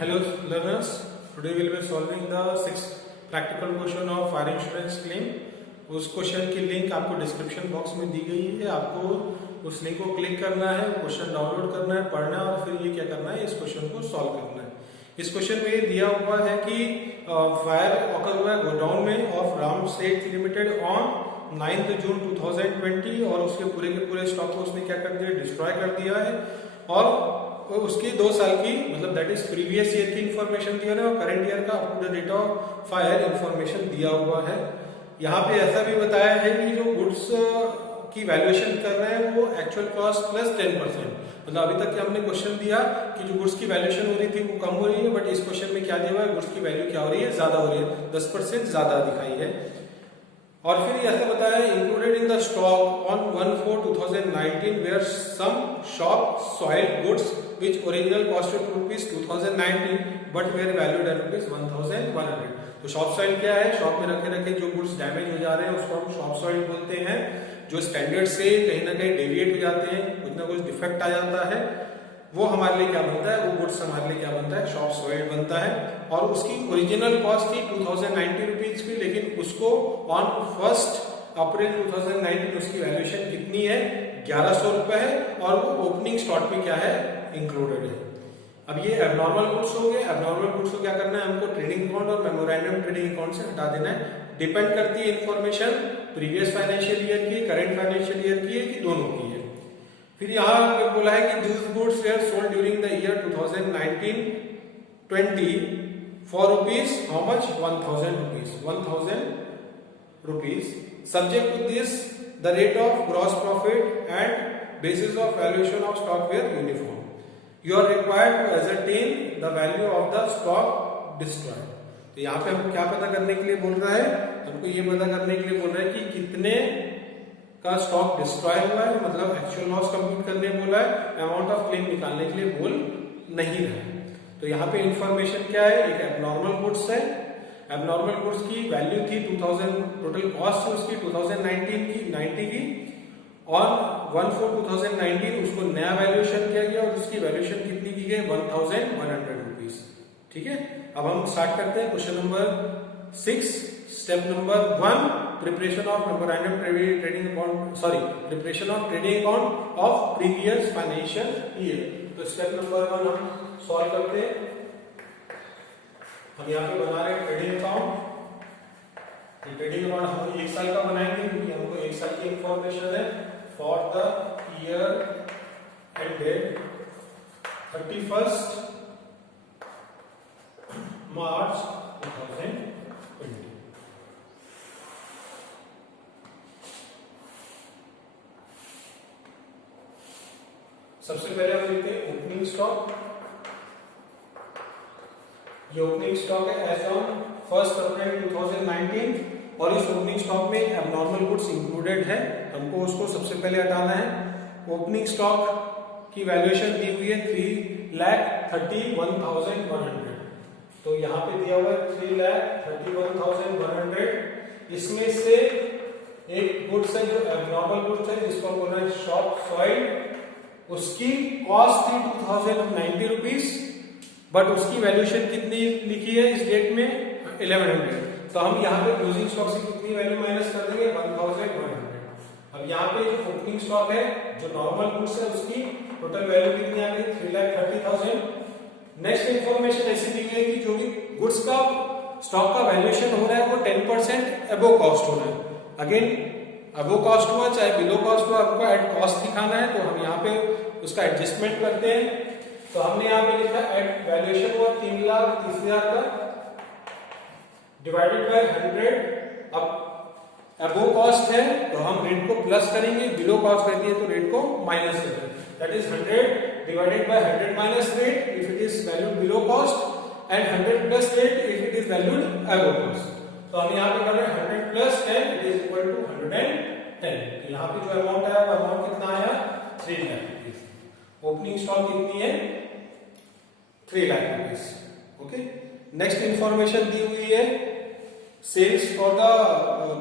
Hello learners, today we will be solving the sixth practical question of fire insurance claim. उस question की link आपको description box में दी गई है। आपको उस लिंक को क्लिक करना है, क्वेश्चन डाउनलोड करना है, पढ़ना है और फिर ये क्या करना है, इस क्वेश्चन को सॉल्व करना है। इस क्वेश्चन में ये दिया हुआ है कि फायर ऑकर हुआ है गोडाउन में ऑफ राम सेठ लिमिटेड ऑन 9 जून 2020 और उसके पूरे के पूरे स्टॉक को उसने क्या कर दिया, डिस्ट्रॉय कर दिया है और उसकी 2 साल की मतलब दैट इज प्रीवियस ईयर की इंफॉर्मेशन दिया है और करंट ईयर का up to the date of fire information दिया हुआ है। यहाँ पे ऐसा भी बताया है कि जो गुड्स की वैल्यूएशन कर रहे हैं वो एक्चुअल कॉस्ट प्लस 10%, मतलब अभी तक हमने क्वेश्चन दिया कि जो गुड्स की वैल्यूएशन हो रही थी वो कम हो रही है, बट इस क्वेश्चन में क्या दिया हुआ है, गुड्स की वैल्यू क्या हो रही है, ज्यादा हो रही है, 10% ज्यादा दिखाई है। और फिर ऐसा बताया included in the stock on 1/4/2019 were some shop soil goods which original costed ₹2019 but were valued at ₹1,100। तो शॉप सॉइल क्या है, शॉप में रखे रखे जो गुड्स डैमेज हो जा रहे हैं उसको हम शॉप सॉइल बोलते हैं। जो स्टैंडर्ड से कहीं ना कहीं डेविएट हो जाते हैं, कुछ ना कुछ डिफेक्ट आ जाता है, वो हमारे लिए क्या बनता है, वो गुड्स हमारे लिए क्या बनता है, शॉप सॉइल बनता है। और उसकी ओरिजिनल कॉस्ट थी 2090 रुपीज की, लेकिन उसको ऑन 1 अप्रैल 2019 उसकी वैल्यूएशन कितनी है, 1100 रुपए है और वो ओपनिंग स्टॉक में क्या है, इंक्लूडेड है। अब ये एबनॉर्मल गुड्स हो गए। एबनॉर्मल गुड्स को क्या करना है, हमको ट्रेडिंग अकाउंट और मेमोरेंडम ट्रेडिंग अकाउंट से हटा देना है। डिपेंड करती है इंफॉर्मेशन प्रीवियस फाइनेंशियल ईयर की, करंट फाइनेंशियल ईयर की है कि दोनों की है। फिर यहाँ पे बोला है कि this goods were sold during the year 2019-20 for rupees how much, 1000 rupees subject to this the rate of gross profit and basis of valuation of stock were uniform. You are required to ascertain the value of the stock destroyed. तो यहाँ पे हम क्या पता करने के लिए बोल रहा है, हमको ये पता करने के लिए बोल रहा है कि कितने का स्टॉक डिस्ट्रॉय हुआ है, मतलब एक्चुअल लॉस कंप्यूट करने बोला है, अमाउंट ऑफ क्लेम निकालने के लिए बोल नहीं रहा है। तो यहाँ पे इंफॉर्मेशन क्या है, एक एबनॉर्मल गुड्स है। एबनॉर्मल गुड्स की वैल्यू थी 2000, टोटल कॉस्ट है उसकी 2019 की 90 की, और 1/4/2019 उसको नया वैल्यूएशन किया गया और उसकी वैल्यूएशन कितनी की गई, 1100 रुपीज। ठीक है, अब हम स्टार्ट करते हैं question number 6। Step number 1, preparation of memorandum trading account, sorry preparation of trading account of previous financial year. तो स्टेप नंबर 1 हम सॉल्व करते हैं। हम यहाँ पे बना रहे हैं ट्रेडिंग अकाउंट। ट्रेडिंग अकाउंट हम 1 साल का बनाएंगे क्योंकि हमको 1 साल की इंफॉर्मेशन है। For the year ended 31st March 2020। सबसे पहले हम देखते हैं ओपनिंग स्टॉक। ये ओपनिंग स्टॉक है एज ऑन 1 अप्रैल 2019 और इस ओपनिंग स्टॉक में एबनॉर्मल गुड्स इंक्लूडेड है, हमको उसको सबसे पहले हटाना है। ओपनिंग स्टॉक की वैल्यूएशन दी हुई है 3,31,100। तो यहाँ पे दिया हुआ है 3,31,100। इसमें से एक गुड्स है जो एबनॉर्मल गुड्स है जिसको हम बोल रहे हैं शॉप सॉइल, उसकी कॉस्ट थी 2090 रुपीज, बट उसकी वैल्यूएशन कितनी लिखी है इस डेट में, 1100। तो हम यहाँ पे क्लोजिंग स्टॉक से कितनी वैल्यू माइनस कर देंगे, 1100। अब यहाँ पे जो ओपनिंग स्टॉक है जो नॉर्मल गुड्स है उसकी टोटल वैल्यू कितनी आ गई, 3,30,000। नेक्स्ट इंफॉर्मेशन ऐसी दी गई कि जो भी गुड्स का स्टॉक का वैल्यूएशन हो रहा है वो 10% अबव कॉस्ट हो रहा है। अगेन अबव कॉस्ट हुआ चाहे बिलो कॉस्ट हुआ, आपको एट कॉस्ट दिखाना है, तो हम यहाँ पे उसका एडजस्टमेंट करते हैं। तो हमने यहाँ पे लिखा एट वैल्यूएशन हुआ 3,30,000 का डिवाइडेड बाय 100। अब अबव कॉस्ट है तो हम रेट को प्लस करेंगे, बिलो कॉस्ट कर दिए तो रेट को माइनस करेंगे। That is 100 divided by 100 minus rate if it is valued below cost and 100 plus rate if it is valued above cost. तो हम यहाँ पे कर रहे हैं 100 plus 10 it is equal to 110। तो यहाँ पे जो अमाउंट आया वो अमाउंट कितना आया, 3 लाख रुपीज। ओपनिंग स्टॉक कितनी है, 3 lakh rupees. Okay, next information दी हुई है sales for the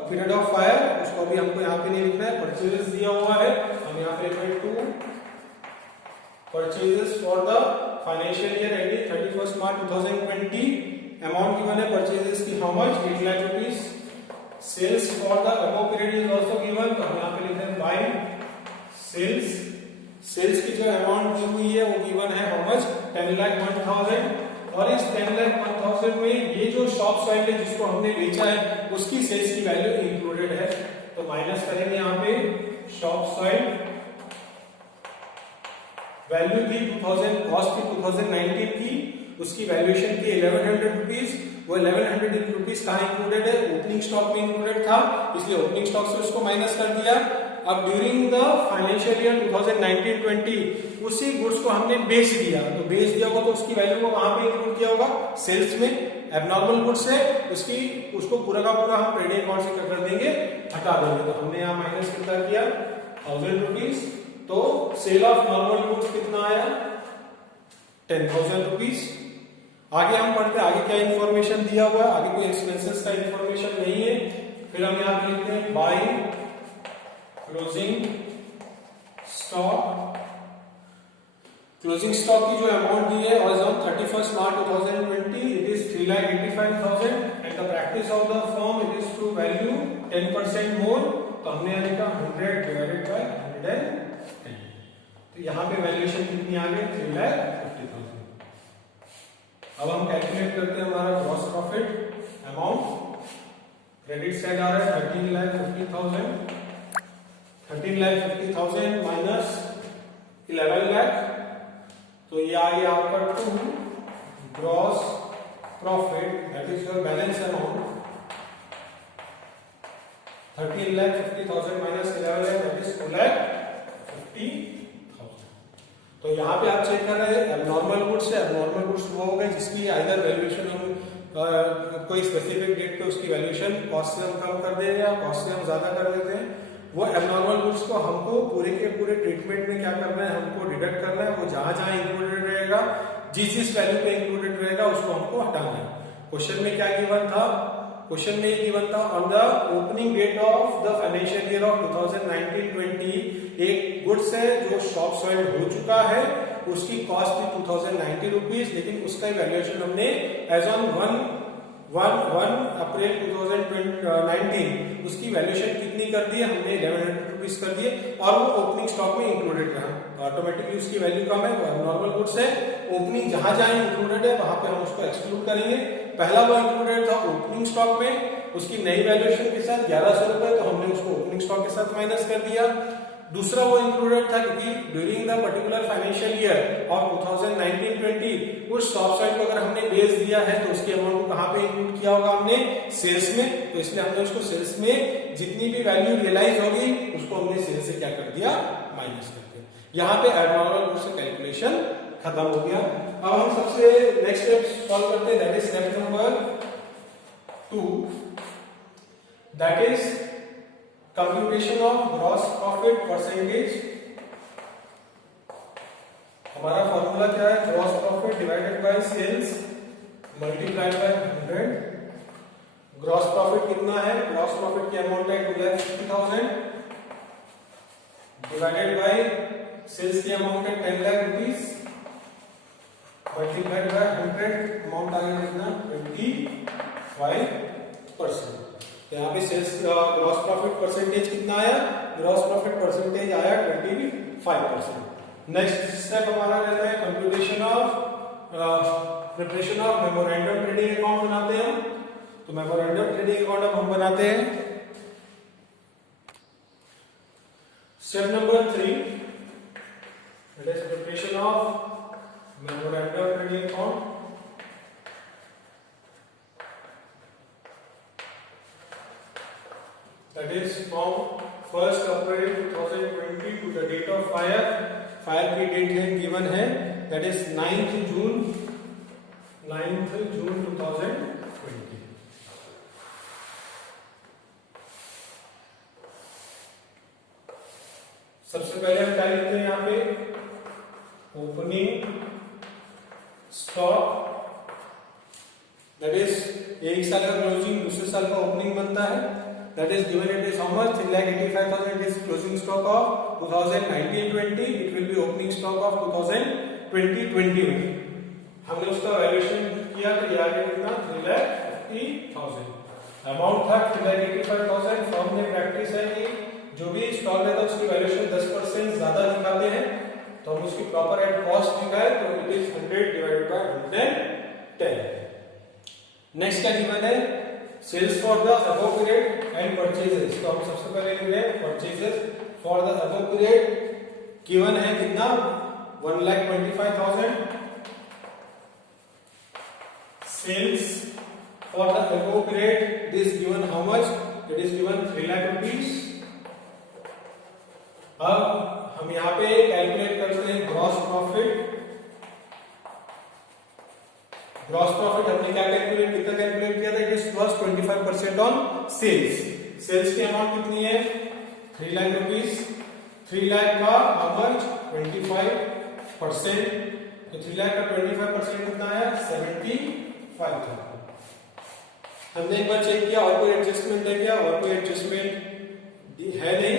period of fire, उसको भी हमको यहाँ पे नहीं लिखना है, परचेजेस दिया हुआ है, हम यहाँ पे लिख रहे हैं 2 purchases for the financial year ending 31 March 2020, amount given है परचेजेस की how much 8 lakh rupees. Sales for the above period is also given, तो हम यहां पे लिख रहे हैं बाय सेल्स की जो अमाउंट दी हुई है वो गिवन है हाउ मच 10 लाख 1000, और इस 10 लाख 1000 में ये जो शॉप सॉइल है जिसको हमने बेचा है उसकी सेल्स की वैल्यू इंक्लूडेड है, तो माइनस करेंगे यहाँ पे शॉप सॉइल वैल्यू थी 2000, कॉस्ट थी 2019 की, उसकी वैल्यूएशन थी 1100 रुपीज। वो 1100 रुपीज कहाँ इंक्लूडेड है, ओपनिंग स्टॉक में इंक्लूडेड था, इसलिए ओपनिंग स्टॉक से उसको माइनस कर दिया। अब ड्यूरिंग द फाइनेंशियल ईयर 2019-20 उसी गुड्स को हमने बेच दिया, तो बेच दिया होगा तो उसकी वैल्यू को वहां पे इंक्लूड किया होगा सेल्स में। एबनॉर्मल गुड्स है उसको पूरा का पूरा हम ट्रेडिंग अकाउंट से क्या कर देंगे, हटा देंगे, तो हमने यहाँ माइनस कितना किया 1000 रुपीज। तो सेल ऑफ नॉर्मल गुड्स कितना आया 10,000 रुपीज। आगे हम पढ़ते हैं आगे क्या इंफॉर्मेशन दिया हुआ है, आगे कोई एक्सपेंसेस का इंफॉर्मेशन नहीं है। फिर हम यहाँ पे लिखते हैं by closing stock. Closing stock की जो अमाउंट दी है on 31 March 2020 it is 3,85,000 and the practice of the firm it is to value 10% more, तो हमने यहाँ लिखा 100 डिवाइडेड बाय 110, तो यहाँ पे वैल्यूएशन कितनी आ गई 3,50,000। अब हम कैलकुलेट करते हैं हमारा gross profit amount. Credit side आ रहा है 13,50,000, 13,50,000 माइनस 11 लाख, तो ये आ गया आपका 2 gross profit that is your balance amount 13,50,000 minus 11 lakh that is 2,50,000। तो यहाँ पे आप चेक कर रहे हैं एबनॉर्मल गुड्स है, एबनॉर्मल गुड्स वो हो गए जिसकी आइदर वैल्यूएशन हम कोई स्पेसिफिक डेट पे उसकी वैल्यूएशन कॉस्ट से हम कम कर दे रहे हैं या कॉस्ट से हम ज्यादा कर देते हैं। वो एबनॉर्मल गुड्स को हमको पूरे के पूरे ट्रीटमेंट में क्या करना है, हमको डिडक्ट करना है। वो जहां जहां इंक्लूडेड रहेगा, जिस वैल्यू पे इंक्लूडेड रहेगा उसको हमको हटाना है। क्वेश्चन में क्या गिवन था, क्वेश्चन में ये गिवन था on the opening date of the financial year of 2019-20 एक गुड्स है जो शॉप सोल्ड हो चुका है, उसकी कॉस्ट थी 2090 रुपीज, लेकिन उसका वैल्यूएशन हमने एज ऑन 1 अप्रैल 2019 उसकी वैल्यूएशन कितनी कर दी है, हमने 1100 रुपीज कर दिए और वो ओपनिंग स्टॉक में इंक्लूडेड रहा। ऑटोमेटिकली उसकी वैल्यू कम है, नॉर्मल गुड्स है, ओपनिंग जहां जहां इंक्लूडेड है वहां पे हम उसको एक्सक्लूड करेंगे। पहला वो इंक्लूडेड था ओपनिंग स्टॉक में, उसकी नई वैल्यूएशन के साथ 1100 रुपए, तो हमने उसको ओपनिंग स्टॉक के साथ माइनस कर दिया। दूसरा वो इंक्लूडेड था क्योंकि during the particular financial year of 2019-20 उस शॉप साइड को अगर हमने बेच दिया है तो उसकी अमाउंट को कहां पे इंक्लूड किया होगा हमने, सेल्स में, तो इसलिए हमने उसको सेल्स में जितनी भी वैल्यू रियलाइज होगी उसको हमने सेल्स से क्या कर दिया, माइनस कर दिया। यहाँ पे एबनॉर्मल गुड्स से कैलकुलेशन खत्म हो गया। अब हम सबसे नेक्स्ट स्टेप सॉल्व करते हैं, that is step number 2, that is computation of gross profit percentage. हमारा फॉर्मूला क्या है, gross profit divided by sales multiplied by 100। Gross profit कितना है, ग्रॉस प्रॉफिट की अमाउंट है 2,50,000 डिवाइडेड बाय सेल्स की अमाउंट है 10 lakh rupees multiplied by 100, amount आ गया कितना 25%। यहाँ पे सेल्स ग्रॉस प्रॉफिट परसेंटेज कितना आया, ग्रॉस प्रॉफिट परसेंटेज आया 25%। नेक्स्ट स्टेप हमारा रहता है computation of preparation of memorandum trading account बनाते हैं हम। तो मेमोरेंडम ट्रेडिंग अकाउंट अब हम बनाते हैं। Step number 3 that is preparation of memorandum trading account. That is from 1st April 2020 to the date of fire. Fire की डेट है गिवन है, that is 9th June 2020। सबसे पहले हम क्या लिखते हैं यहाँ पे, ओपनिंग स्टॉक, that is एक साल का क्लोजिंग दूसरे साल का ओपनिंग बनता है, that is given it is how much 3,85,000 is closing stock of 2019-20, it will be opening stock of 2020-21. हमने उसका वैल्यूएशन किया तो ये आ गया कितना 3,50,000. अमाउंट था 3,85,000. फर्म ने प्रैक्टिस है कि जो भी स्टॉक रहता है उसकी वैल्यूएशन 10% ज्यादा दिखाते हैं, तो हम उसकी प्रॉपर एट कॉस्ट दिखाए तो it is 100 divided by 110. Next क्या गिवन है sales for the above period and purchases. तो हम सबसे पहले लिख रहे हैं purchases for the above period. Given है कितना 1,25,000. Sales for the above period it is given how much, it is given 3 lakh rupees. अब हम यहाँ पे कैलकुलेट करते हैं ग्रॉस प्रॉफिट. ग्रॉस प्रॉफिट हमने क्या कैलकुलेट कितना कैलकुलेट किया था, it is plus 25% on sales. Sales की अमाउंट कितनी है 3 लाख रुपीस. 3 लाख का हाउ मच 25%, तो 3 लाख का 25% कितना आया 75,000. हमने एक बार चेक किया और कोई एडजस्टमेंट है क्या, और कोई एडजस्टमेंट है नहीं,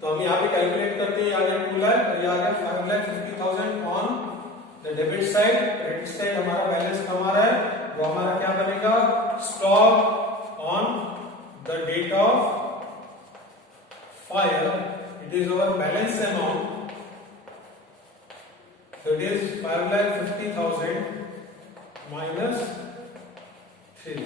तो हम यहाँ पे कैलकुलेट करते हैं. आ गया 2 लाख और ये आ गया 5,50,000 on the debit side. Credit side हमारा बैलेंस कमा रहा है, वो हमारा क्या बनेगा stock on the date of fire. It is our balance amount, so it is 5,50,000 minus 3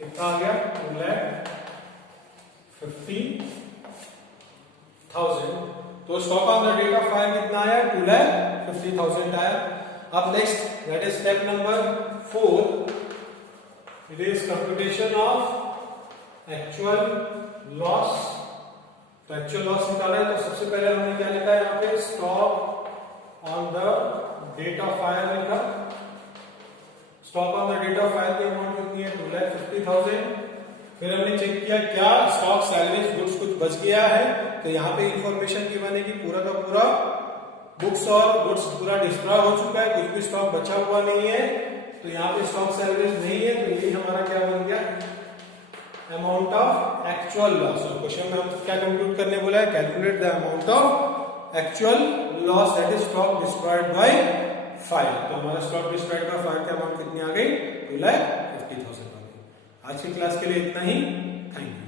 कितना आ गया 2,50,000. तो stock on the date of fire कितना आया 2,50,000 आया. अब next that is step number 4. It is computation of actual loss. तो actual loss निकाला है, तो सबसे पहले हमने क्या लिखा है यहाँ पे stock on the date of fire लिखा. Stock on the date of fire की अमाउंट कितनी है 2,50,000. फिर हमने चेक किया क्या स्टॉक सैलवेज गुड्स कुछ बच गया है, तो यहाँ पे इंफॉर्मेशन की बने कि पूरा का पूरा बुक्स और गुड्स पूरा डिस्ट्रॉय हो चुका है, कुछ भी स्टॉक बचा हुआ नहीं है, तो यहाँ पे स्टॉक सैलवेज नहीं है. तो ये हमारा क्या बन गया अमाउंट ऑफ एक्चुअल लॉस. और क्वेश्चन में हम क्या कंप्यूट करने बोला है calculate the amount of actual loss that is stock destroyed by fire. तो हमारा स्टॉक डिस्ट्रॉयड बाय फायर की अमाउंट कितनी आ गई 2,50,000 आ गई. आज की क्लास के लिए इतना ही. Thank you.